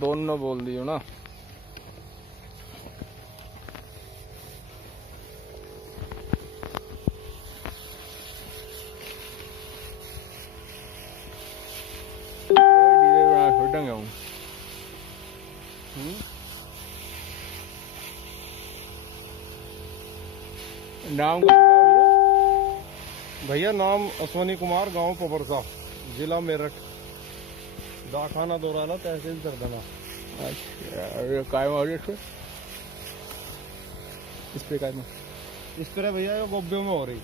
दोनों बोल दियो ना। नाम क्या भैया? नाम अश्वनी कुमार, गांव पपरसा, जिला मेरठ, डाकखाना दोराला, तहसील सरदना। अच्छा, काय मार इस पे काय इस तरह भैया ये गोब्बे में हो रही।